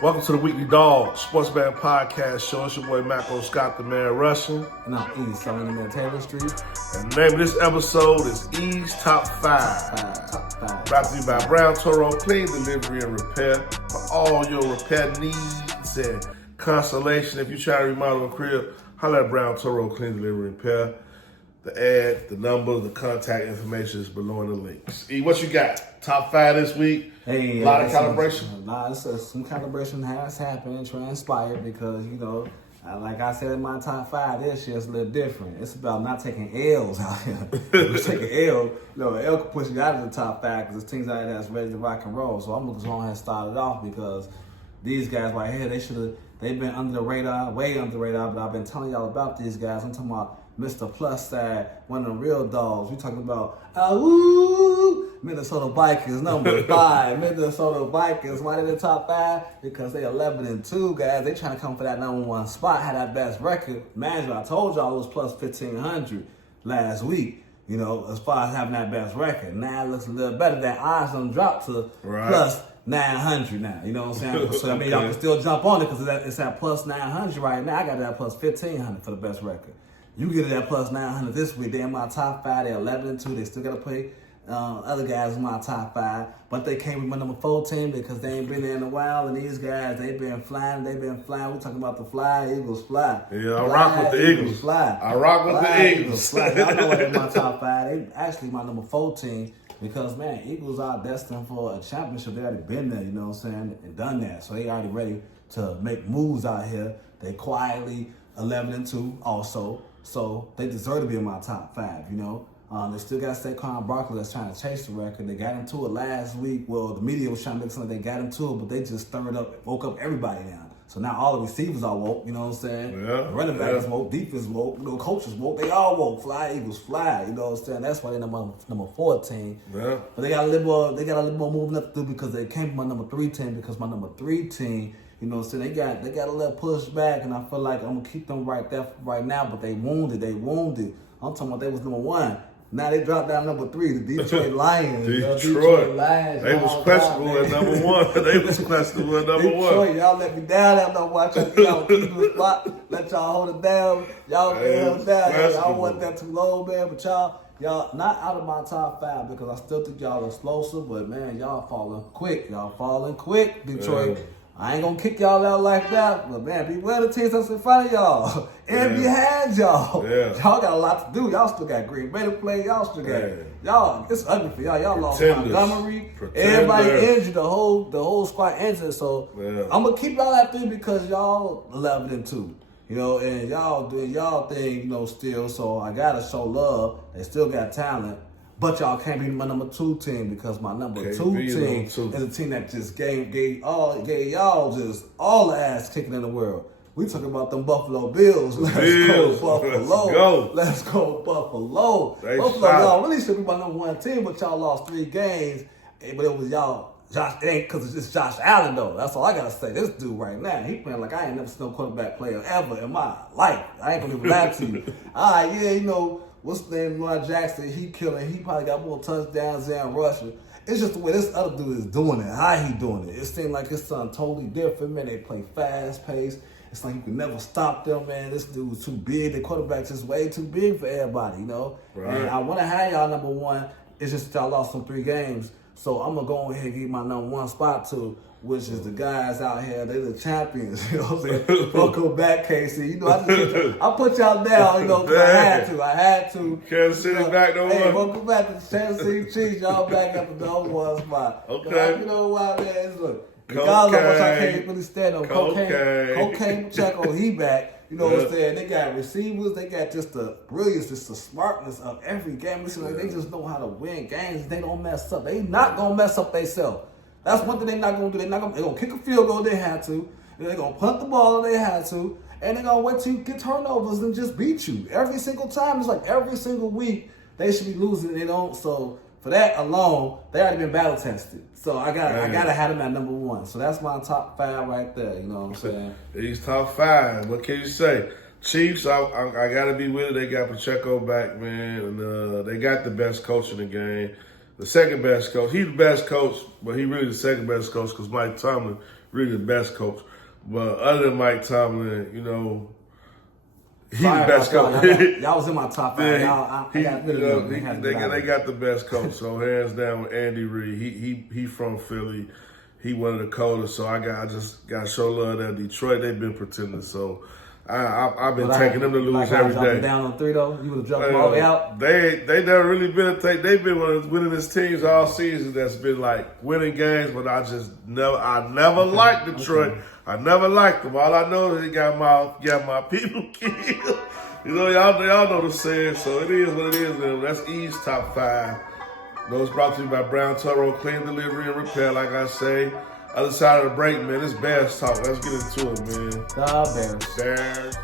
Welcome to the Weekly Dog Sportsman Podcast Show. It's your boy Macro Scott, the man Russian. And I'm East, Salim, the man Taylor Street. And the name of this episode is E's Top 5. Top five. Brought to you by Brown Toro Clean Delivery and Repair. For all your repair needs and consolation. If you try to remodel a crib, holler at Brown Toro Clean Delivery and Repair. The ad, the number, the contact information is below in the links. E, what you got? Top 5 this week? Hey, a lot of calibration? Some calibration has happened and transpired because, like I said in my top 5, this year's a little different. It's about not taking L's out here. If you take an L, an L can push you out of the top 5 because there's teams out there that's ready to rock and roll. So I'm going to go ahead and start it off because these guys right here, they've been under the radar, way under the radar, but I've been telling y'all about these guys. I'm talking about Mr. Plus Side, one of the real dogs. We talking about, Minnesota Vikings, number 5. Minnesota Vikings, why they in the top 5? Because they 11-2, guys. They trying to come for that number 1 spot, had that best record. Man, I told y'all it was plus 1,500 last week, as far as having that best record. Now it looks a little better. That odds done dropped to plus 900 now. You know what I'm saying? So, y'all can still jump on it because it's at plus 900 right now. I got it at plus 1,500 for the best record. You get it at plus 900 this week. They're in my top 5. They're 11-2. They still got to play other guys in my top 5. But they came with my number 4 team because they ain't been there in a while. And these guys, they've been flying. We talking about the fly. Eagles fly. Yeah, I rock with the Eagles. Fly. I rock with the Eagles. Fly. Y'all know they're in my top 5. They actually my number 4 team because, man, Eagles are destined for a championship. They already been there, you know what I'm saying, and done that. So they already ready to make moves out here. They quietly 11-2 also. So they deserve to be in my top 5, They still got Saquon Barkley that's trying to chase the record. They got into it last week. Well, the media was trying to make something they got into it, but they just woke up everybody down. So now all the receivers are woke, you know what I'm saying? Yeah, the running backs woke, defense woke, coaches woke. They all woke. Fly, Eagles, fly, you know what I'm saying? That's why they're number 14. Yeah. But they got a little more moving up to do because they came from my number 3 team because my number 3 team, so they got a little pushback, and I feel like I'm gonna keep them right there right now. But they wounded. I'm talking about they was number 1. Now they dropped down number 3, the Detroit Lions. Detroit Lions. They was questionable at number 1. They was questionable at number 1. Detroit, y'all let me down. I don't watch y'all keep the spot. Let y'all hold it down. Y'all held down. Y'all wasn't that too low, man. But y'all not out of my top 5 because I still think y'all explosive. But man, y'all falling quick. Detroit. Yeah. I ain't gonna kick y'all out like that, but man, beware the teams that's in front of y'all and behind y'all. Yeah. Y'all got a lot to do. Y'all still got Green Bay to play. Y'all still got y'all. It's ugly for y'all. Y'all lost Montgomery. Everybody injured. The whole squad injured. So I'm gonna keep y'all at 3 because y'all 11-2. And y'all doing y'all thing, still. So I gotta show love. They still got talent. But y'all can't be my number 2 team because my number 2 team is a team that just gave y'all just all the ass kicking in the world. We talking about them Buffalo Bills. Let's go Buffalo. Let's go Buffalo. Buffalo, y'all really should be my number 1 team, but y'all lost 3 games. But it was y'all. It ain't because it's Josh Allen though. That's all I gotta say. This dude right now, he playing like I ain't never seen no quarterback player ever in my life. I ain't gonna even lie to you. All right, what's the name? Lamar Jackson, he killing. He probably got more touchdowns than rushing. It's just the way this other dude is doing it, how he doing it. It seems like it's something totally different, man. They play fast paced. It's like you can never stop them, man. This dude's too big. The quarterback's just way too big for everybody, Right. And I want to have y'all number 1. It's just that y'all lost some 3 games. So I'm going to go ahead and give my number 1 spot to, which is the guys out here. They're the champions. You know what I'm saying? Welcome back, KC. I put y'all down, because I had to. Kansas City back to 1. Hey, welcome back to the Kansas City Chiefs. Y'all back up to the number 1 spot. Okay. You know what, man? Look, regardless of what I can't really stand on. Cocaine Pacheco, he back. You know what I'm saying? They got receivers. They got just the brilliance, just the smartness of every game. It's like they just know how to win games. They don't mess up. They not going to mess up themselves. That's one thing they not going to do. They're going to kick a field goal if they had to. And they're going to punt the ball if they had to. And they're going to wait till you get turnovers and just beat you. Every single time. It's like every single week they should be losing. They don't. So for that alone, they already been battle tested. So I gotta have them at number 1. So that's my top 5 right there. You know what I'm saying? These top 5. What can you say? Chiefs, I gotta be with it. They got Pacheco back, man, and they got the best coach in the game. the second best coach. He's the best coach, but he really the second best coach because Mike Tomlin really the best coach. But other than Mike Tomlin, you know, he's the best coach. Y'all was in my top 5. They got the best coach. So hands down with Andy Reid. He from Philly. He one of the coldest. So I just got to show love that Detroit. They've been pretending. So I've been taking them to lose every day. Down on 3 though, you would have jumped them all the way out. They never really been they've been one of the winningest teams all season that's been like winning games, but I never liked Detroit. Okay. I never liked them. All I know is they got my people killed. You know, y'all know the saying, so it is what it is, man. That's E's top 5. Those brought to you by Brown Toro Clean Delivery and Repair, like I say. Other side of the break, man, it's Bears talk. Let's get into it, man. The Bears. Bears.